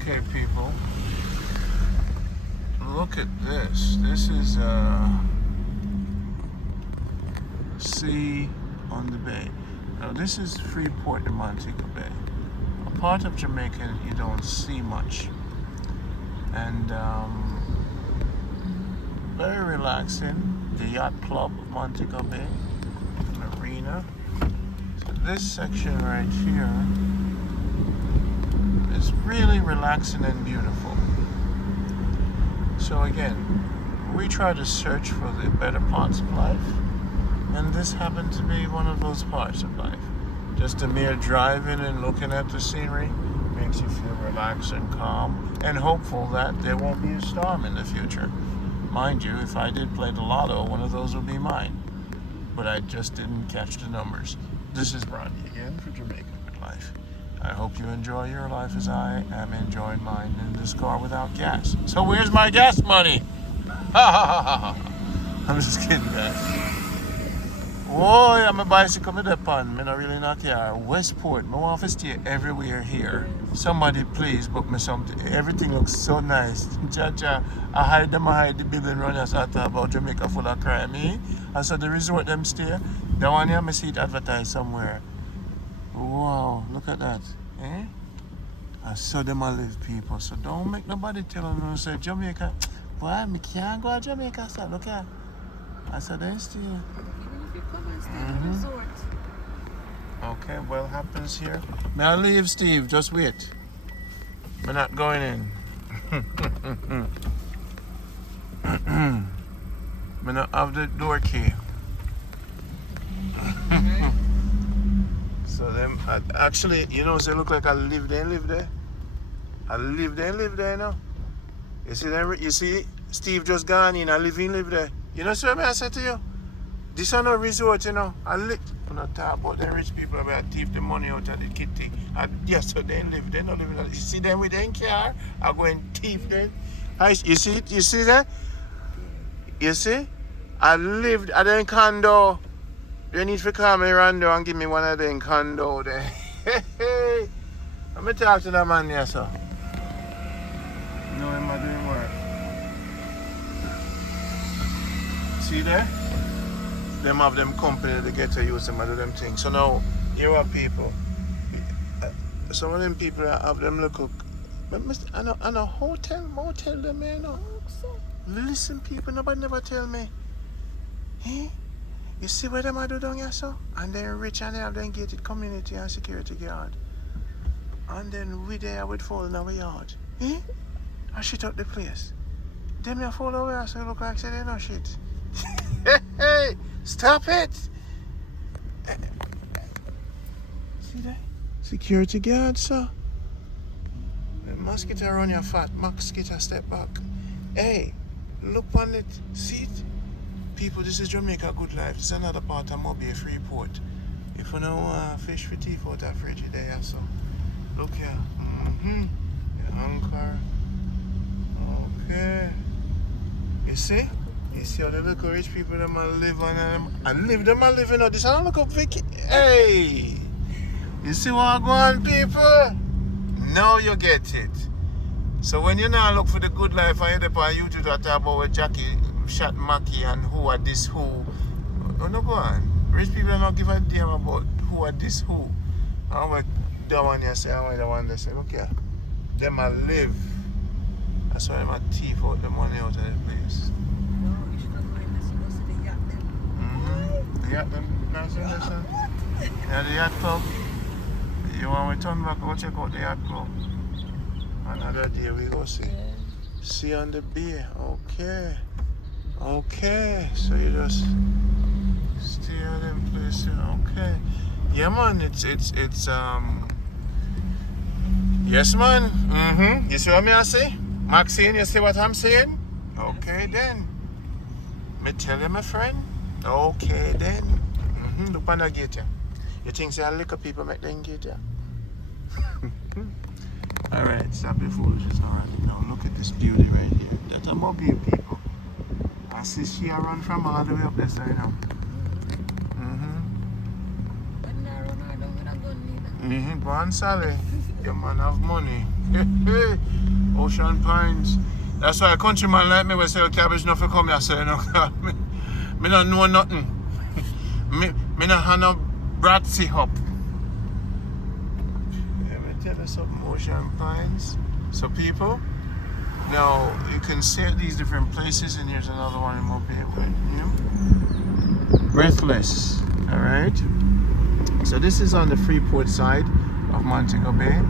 Okay, people. Look at this. This is sea on the bay. Now this is Freeport in Montego Bay. A part of Jamaica you don't see much. And very relaxing. The Yacht Club of Montego Bay. Marina. So this section right here is really relaxing and beautiful. So again, we try to search for the better parts of life, and this happened to be one of those parts of life. Just a mere driving and looking at the scenery makes you feel relaxed and calm and hopeful that there won't be a storm in the future. Mind you, if I did play the lotto, one of those would be mine. But I just didn't catch the numbers. This is Rodney again for Jamaica Good Life. I hope you enjoy your life as I am enjoying mine in this car without gas. So where's my gas money? Ha ha ha ha. I'm just kidding, guys. Whoa, I'm a bicycle with a pan. Me not really not here. Westport, my want to stay everywhere here. Somebody please book me something. Everything looks so nice. Cha-cha. I hide the building runners I talk about Jamaica full of crime, eh? I saw the resort them stay. The one here I see it advertised somewhere. Wow, look at that. Eh? I saw them all live people. So don't make nobody tell them no say Jamaica. Boy, me can't go to Jamaica, so look here. I saw them stay. Even if you come and stay at the resort. Okay, what happens here? May I leave, Steve? Just wait. We're not going in. We not have the door key. So them actually, you know, they look like I live there. I live there now. You see them? You see, Steve just gone in. I live there. You know, so I said to you, this is no resort, you know. I'm not talking about the rich people about thief the money out of the kitty. Yes, so they live. They don't live. You see them with their car? I go and thief them. You see it? You see that? You see? I lived at the condo. You need to call me Rando and give me one of them condo there. Let me talk to that man there, sir. No, I'm not doing work. See there? Them have them company to get to use some of them things. So now, here are people. Some of them people have them look. And a hotel, motel, them, you know. Listen, people, nobody never tell me. Eh? You see what them I do down here, so? And then rich and they have them gated community and security guard. And then we there would fall in our yard. Eh? I shit up the place. Them you fall over so look like say they no shit. Hey! Stop it! See that? Security guard, sir. The mosquito run your fat, mosquito step back. Hey, look on it, see it? People, this is Jamaica Good Life. This is another part of Mobile Freeport. If you know fish for teeth out of fridge there, so look here. The anchor. Okay. You see? You see how the little rich people them a live on them and live them a living on this. I don't look up Vicky. Hey! You see what I go on, people? Now you get it. So when you now look for the good life and you're on YouTube to talk about with Jackie shot Mackie and who are this who. Oh no go on. Rich people are not give a damn about who are this who. And when that one you say, and when the one they say, look here. Them a live. That's why them a thief out the money out of the place. The yacht them, Nancy, listen. Yeah, the yacht club. You want to turn back, go check out the yacht club. Another day we go see. See on the bay. Okay. Okay. So you just stay at them places. Okay. Yeah man, it's yes man. You see what I say? Maxine, you see what I'm saying? Okay then. Me tell you my friend. Okay then. Look on the gate here. You think say liquor people make them gate here? Alright, stop your foolishness already. Now look at this beauty right here. That's a mobile people. I see she run from all the way up this side now. Go on, Sally. Your man have money. Ocean Pines. That's why a countryman like me will say cabbage not for come here, so you know. me don't know nothing. me not have no bratsy hop. Let me tell you something, Ocean Pines. So people, now you can see these different places, and here's another one in Mobile with you. Breathless. Alright. So this is on the Freeport side of Montego Bay,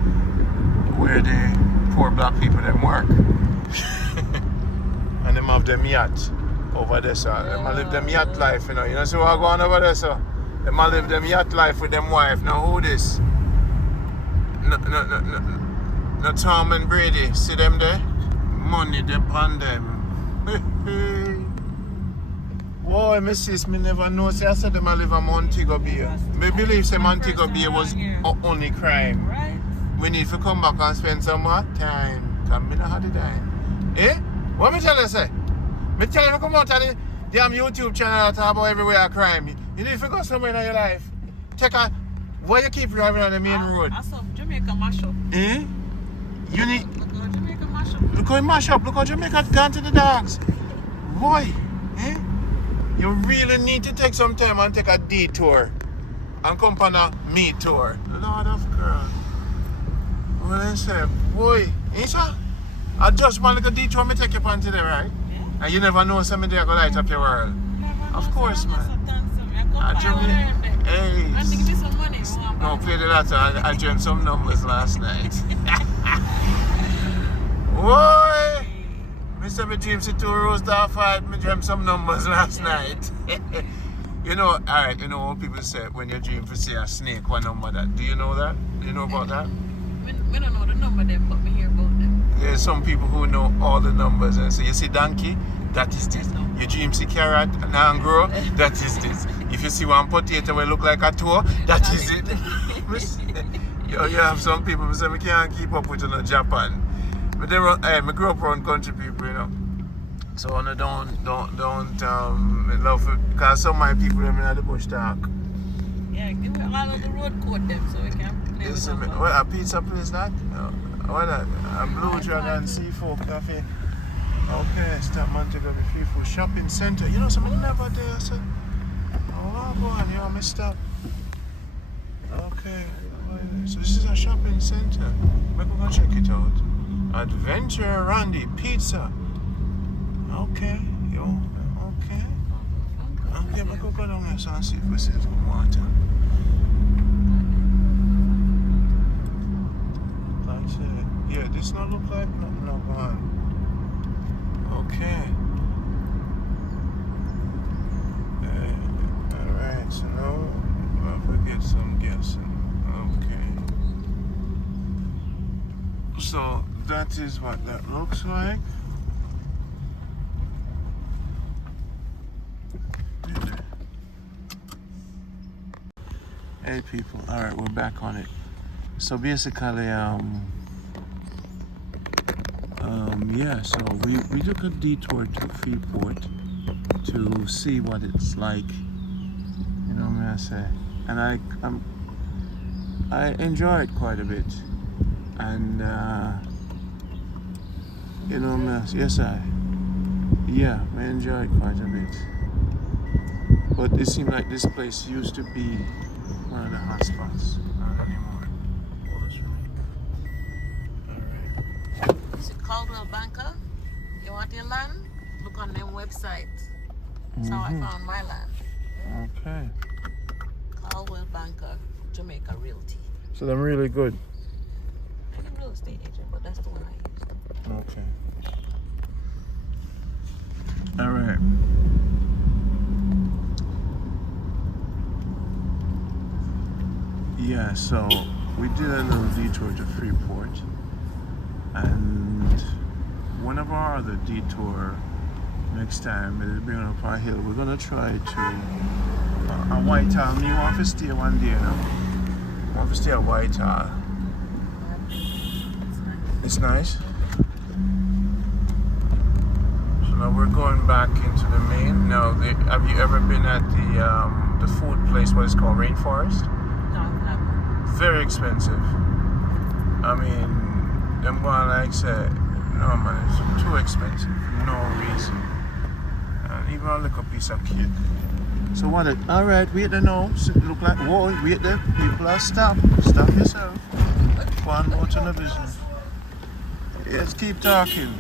where the poor black people them work. And them have them yacht over there, so them live them yacht life, you know. You know see what go on over there, so them live them yacht life with them wife. Now who this? No Tom and Brady. See them there? Money upon them. Whoa, missus, me never know. See, I said them I live in Montego Bay. Me believe say Montego Bay was only crime. Right. We need to come back and spend some more time. Cause me not have the time. Eh? What me tell you say? Me tell you to come out of the damn YouTube channel and talk about everywhere crime. You need to go somewhere in your life. Check out why you keep driving on the main road. I saw Jamaica mash up. Eh? You need Look how Jamaica mash up. look how it mash up, look how Jamaica gone to the dogs. Boy, eh? You really need to take some time and take a detour and come on a me tour. Lord of God. What I say, boy, ain't so? I just want like a detour me take you on today, right? Yeah. And you never know something there gonna light up your world. Of course, man. Hey. I think give me some money. No, play the latter. I dreamt some numbers last night. Boy! Mr. Me dream see 2 rooster fight. Me dream some numbers last night. You know, alright, you know what people say when you dream for see a snake, what number that? Do you know that? Do you know about that? We don't know the number them, but we hear about them. There's some people who know all the numbers and say, you see donkey, that is this. You dream see carrot and grow, that is this. If you see one potato will look like a toe, that is it. You have some people who say, we can't keep up with Japan. But they run, I grew up around country people, you know. So I don't love it, because some of my people them in the bush talk. Yeah, give me all of the road code them so we can play with them. What, a pizza place that? No. What that? A Blue Dragon Seafood Cafe. Okay, stop Montego Bay Free Food Shopping Center. You know something never there, so. Oh, go on, you want me stop? Okay. So this is a shopping center. We're going to check it out. Adventure Randy Pizza. Okay, yo, okay. Okay, I'm going to go down there and see if we see some water. Like I said, yeah, this not look like nothing no go on. Okay. Alright, so now we'll have to get some guessing. Okay. So that is what that looks like. Hey people, alright, we're back on it. So basically, yeah, so we took a detour to Freeport to see what it's like. You know what I say? And I enjoy it quite a bit. And you know what I enjoy it quite a bit. But it seemed like this place used to be one of the hot spots. Not anymore. Is it Caldwell Banker? You want your land? Look on them website. That's how I found my land. Okay. Caldwell Banker, Jamaica Realty. So they're really good. I'm a real estate agent, but that's the one I use. Okay. All right. Yeah, so we did a little detour to Freeport, and one of our other detour next time is bring up our hill. We're gonna try to a Whitehall. You want to stay one day now? You want to stay at Whitehall? It's nice. So now we're going back into the main. Now, have you ever been at the food place? What is called Rainforest? No, I've never. Very expensive. I mean, them going like say, no man, it's too expensive. No reason. And even a little piece of cake. So what? Alright, wait there now. Look like, whoa, wait there. People are stopped. Stop yourself. Go on more television. Yes, keep talking.